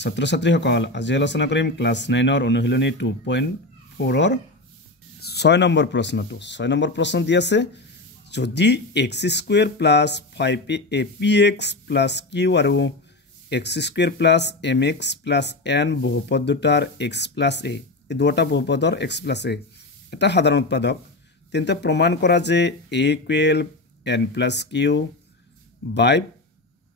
ছাত্ৰ ছাত্ৰীসকল আজি আলোচনা কৰিম ক্লাছ 9 ৰ অনুশীলনী 2.4 ৰ 6 নম্বৰ প্ৰশ্নটো 6 নম্বৰ প্ৰশ্ন দি আছে যদি x² + 5px + q আৰু x² + mx + n বহুপদ দুটাৰ x + a এই দুটা বহুপদৰ x + a এটা সাধাৰণ উৎপাদক তেন্তে প্ৰমাণ কৰা যে a = n + q by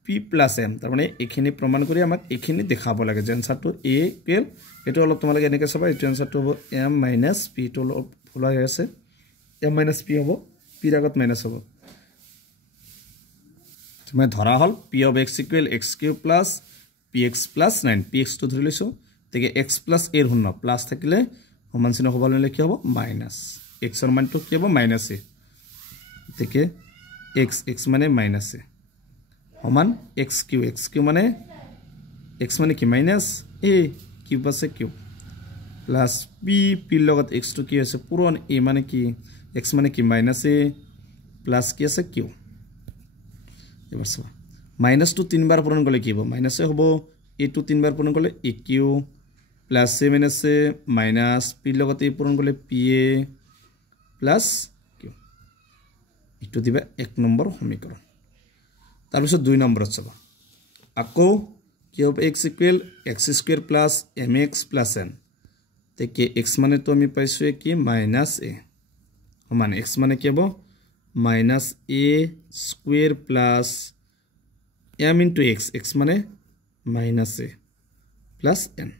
p plus m তাৰ মানে এখিনি প্ৰমাণ কৰি আমাক এখিনি দেখাব লাগে যে আনসাৰটো a = এটো অলপ তোমালোকে এনেকৈ চাবা এটো আনসাৰটো হ'ব m - p টো ফুল হৈ আছে m - p হ'ব p ৰ আগত মাইনাস হ'ব তুমি ধৰা হল p of x = x³ plus px plus 9 px টো ধৰি লৈছো তেকে x plus a ৰ শূন্য প্লাস থাকিলে সমান চিহ্ন হ'ব ললে কি হ'ব মাইনাস x ৰ মানটো কি হ'ব মাইনাস a তেকে x মানে মাইনাস a সমান xq মানে x মানে কি মাইনাস a কিউব আছে কিউব প্লাস p লগত x টো কি আছে পূৰণ a মানে কি x মানে কি মাইনাস a প্লাস কি আছে q এবাৰ চাবা মাইনাস টো তিনবাৰ পূৰণ কৰিলে কি হ'ব মাইনাস এ হ'ব a টো তিনবাৰ পূৰণ কৰিলে aq plus a minus a minus p লগত a পূৰণ কৰিলে pa প্লাস q ইটো দিবা 1 নম্বৰ সমীকৰণ তাৰ পিছত 2 নম্বৰত চাবা আকৌ q of x = x² + mx + n তেকে x মানে তো আমি পাইছো কি -a সমান x মানে কি হ'ব -a² plus m into x মানে -a plus n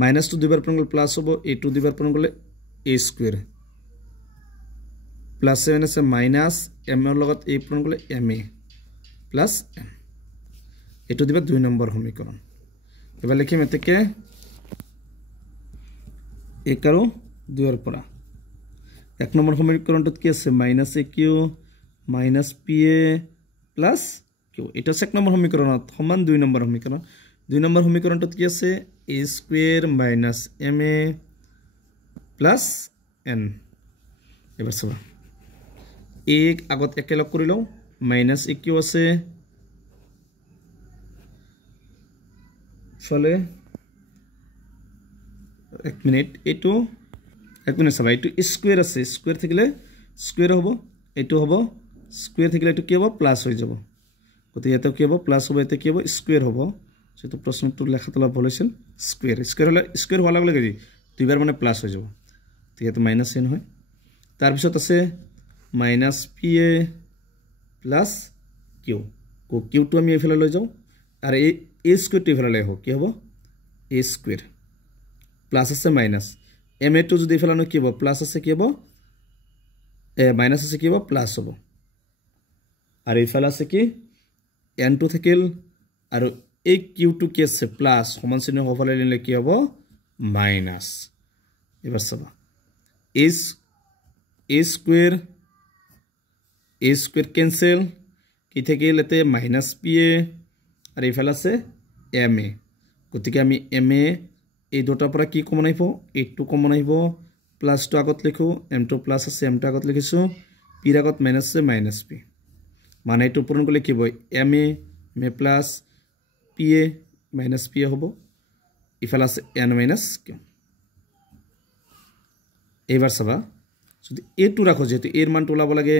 minus two দুইবাৰ পূৰণ কৰিলে প্লাস হ'ব a টু দুইবাৰ পূৰণ কৰিলে a² প্লাস a আছে মাইনাস m ৰ লগত a পূৰণ কৰিলে ma প্লাস n এটো দিবা 2 নম্বৰ সমীকৰণ এবাৰ লিখিম এতেকে 1 আৰু 2 ৰ পৰা 1 নম্বৰ সমীকৰণটোত কি আছে -aq -pa plus q এটা 1 নম্বৰ সমীকৰণত সমান 2 নম্বৰ সমীকৰণ 2 নম্বৰ সমীকৰণটোত কি আছে a² - ma plus n এবাৰ চাবা a আগত একেলগ কৰি লও -aq আছে চলে 1 মিনিট এটো 1 মিনিট চাবা এটো স্কয়ার আছে স্কয়ার থাকিলে স্কয়ার হ'ব এটো হ'ব স্কয়ার থাকিলে এটো কি হ'ব প্লাস হৈ যাব গতি এটো কি হ'ব প্লাস হ'ব এটো কি হ'ব স্কয়ার হ'ব যেটো প্ৰশ্নটো লেখাত অলপ ভুল হৈছিল স্কয়াৰ স্কয়াৰ হলে স্কয়াৰ হোৱা লগে লগে দুইবাৰ মানে প্লাস হৈ যাব ঠিক আছে মাইনাস n হয় তাৰ পিছত আছে -pa plus q q টো আমি এফালে লৈ যাও আৰু a স্কয়ার টো এফালে লৈ আহো কি হ'ব a স্কয়ার প্লাস আছে মাইনাস ma টো যদি এফালে কি হ'ব প্লাস আছে কি হ'ব মাইনাস আছে কি হ'ব প্লাস হ'ব আৰু এফালে আছে কি n টো থাকিল আৰু a q টো কি আছে প্লাস সমান চিহ্ন হফালে নিলে কি হ'ব মাইনাস এবাৰ চাবা a স্কয়াৰ ক্যান্সেল কি থাকিল এতে -pa আৰু এফালে আছে ma গতিকে আমি ma এই দুটাৰ পৰা কি কমন আহিব 8 টো কমন আহিব প্লাস টো আগত লিখো m টো প্লাস আছে m টো আগত লিখিছো p ৰ আগত মাইনাস আছে -p মানে এটো পূৰণ কৰিলে কি হ'ব ma প্লাস pa -pa হ'ব ইফালে আছে n - q এবাৰ চাবা যদি a টো ৰাখো যেটো a ৰ মানটো ওলাব লাগে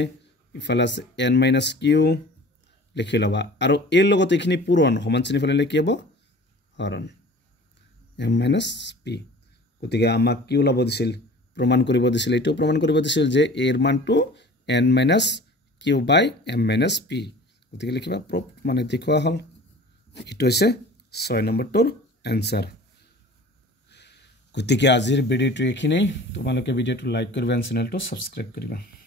ইফালে আছে n - q লিখি লবা আৰু a লগত এখিনি পূৰণ সমান চিহ্ন ফেলে কি হ'ব হৰণ m - p গতিকে আমাক কি ওলাব দিছিল প্ৰমাণ কৰিব দিছিল এটো প্ৰমাণ কৰিব দিছিল যে a ৰ মানটো n - q by m - p গতিকে লিখিবা প্ৰপ মানে দেখুৱা হল এটো হৈছে 6 নম্বৰটোৰ आंसर গতিকে আজিৰ ভিডিওটো এখিনি তোমালোকে ভিডিওটো লাইক কৰিবা চেনেলটো সাবস্ক্ৰাইব কৰিবা